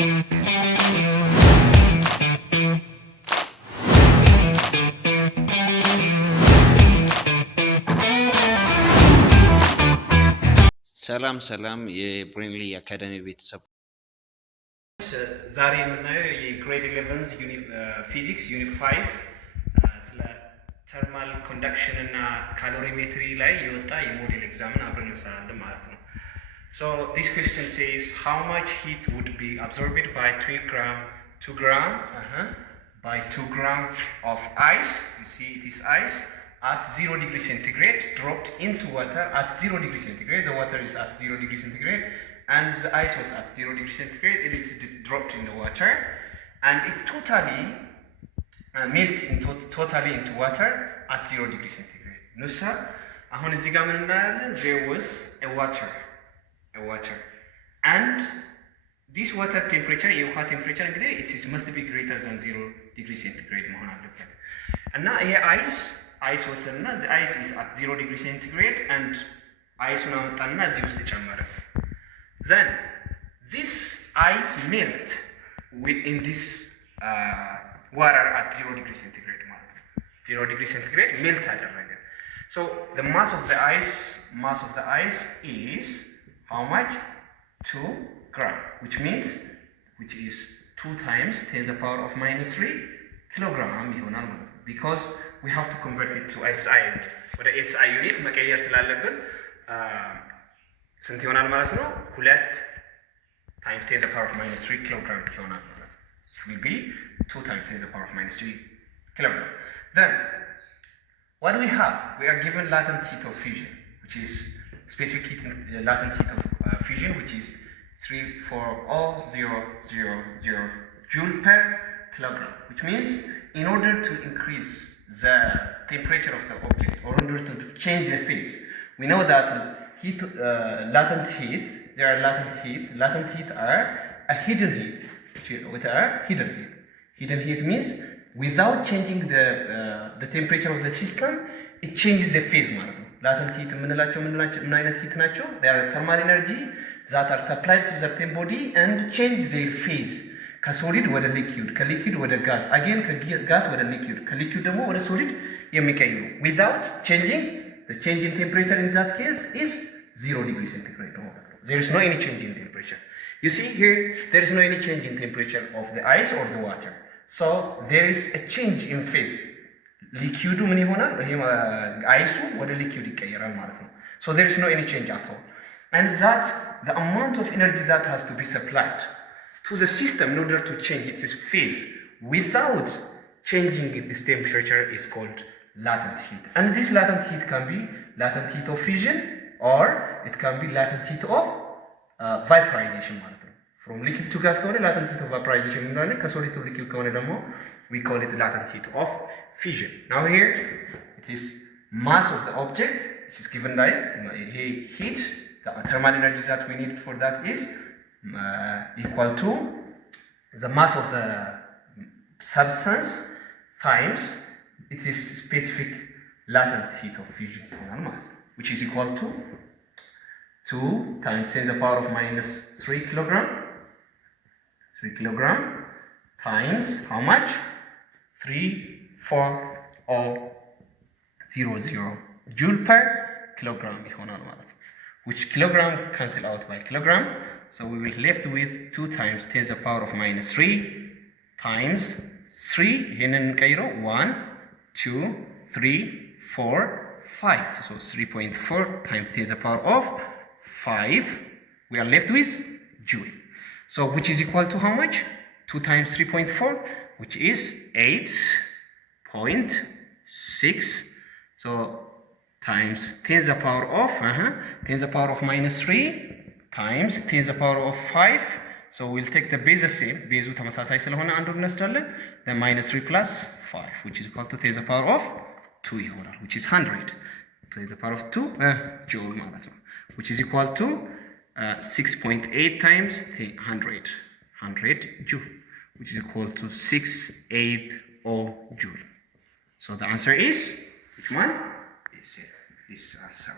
ሰላም ሰላም የብሬንሊ አካዳሚ ቤተሰብ ዛሬ የምናየው የግሬድ 11 ፊዚክስ ዩኒት 5 ስለ ተርማል ኮንዳክሽን እና ካሎሪሜትሪ ላይ የወጣ የሞዴል ኤግዛምን አብረን እንሰራለን ማለት ነው። So this question says how much heat would be absorbed by 2 gram by 2 gram of ice. You see it is ice at 0 degrees centigrade dropped into water at 0 degrees centigrade. The water is at 0 degrees centigrade and the ice was at 0 degrees centigrade. It is dropped in the water and it totally melts totally into water at 0 degrees centigrade. No sir, አሁን እዚህ ጋር ምን እናያለን? There was a water and this water temperature የውሃ ቴምፕሬቸር እንግዲህ it must be greater than 0 degrees centigrade መሆን አለበት እና ይሄ አይስ ወሰንና the ice is at 0 degree centigrade and አይሱን አመጣና እዚህ ውስጥ ጨመረ። then this ice melt in this water at 0 degree centigrade ማለት ነው። 0 degree centigrade melt አደረገ። so the mass of the ice is how much? 2 gram, which is 2 times 10 to the power of minus 3 kilogram ይሆናል ማለት ነው። because we have to convert it to SI ወደ SI ዩኒት መቀየር ስላለብን ስንት ይሆናል ማለት ነው? 2 times 10 to the power of minus 3 kilogram ይሆናል ማለት ነው። it will be 2 times 10 to the power of minus 3 kilogram. then what do we have? We are given latent heat of fusion, which is specific heat, latent heat of fusion, which is 34000 joule per kilogram, which means in order to increase the temperature of the object or in order to change the phase, we know that latent heat are a hidden heat. Hidden heat means without changing the temperature of the system, it changes the phase ማለት ነው። ላተንት ሂት የምንላቸው ምን አይነት ሂት ናቸው? they are thermal energy that are supplied to certain body and change their phase ከሶሊድ ወደ ሊኩዊድ ከሊኩዊድ ወደ ጋስ አጌን ከጋስ ወደ ሊኩዊድ ከሊኩዊድ ደግሞ ወደ ሶሊድ የሚቀይሩ without changing the change in temperature in that case is 0 degree centigrade ማለት ነው። there is no any change in temperature. You see here there is no any change in temperature of the ice or the water, so there is a change in phase. ሊኩዊዱ ምን ይሆናል? ይሄ አይሱ ወደ ሊኩዊድ ይቀየራል ማለት ነው። so there is no any change at all and that the amount of energy that has to be supplied to the system in order to change its phase without changing its temperature is called latent heat. And this latent heat can be latent heat of fusion or it can be latent heat of vaporization ማለት ነው። from liquid to gas ከሆነ latent heat of vaporization እንላለን። ከsolid to liquid ከሆነ ደግሞ we call it latent heat of fusion. Now here it is mass of the object. This is given by heat. The thermal energy that we need for that is equal to the mass of the substance times it is specific latent heat of fusion, which is equal to 2 times 10 to the power of minus 3 kilogram times how much? 34000 joule per kilogram ይሆናል ማለት ነው። which kilogram cancel out by kilogram, so we will left with 2 times 10 to the power of minus 3 times 3 ይሄንን ቀይሮ 1 2 3 4 5, so 3.4 times 10 to the power of 5 we are left with joule. So which is equal to how much? 2 times 3.4, which is 8.6, so times 10 to the power of 10 to the power of minus 3 times 10 to the power of 5, so we'll take the base the same, ቤዙ ተመሳሳይ ስለሆነ አንዱ እንወስዳለን, then minus 3 plus 5, which is equal to 10 to the power of 2 ይሆናል, which is 100 to the power of 2 joule ማለት ነው, which is equal to 6.8 times 100 joule, which is equal to 680 joule. So the answer is, which one? This answer.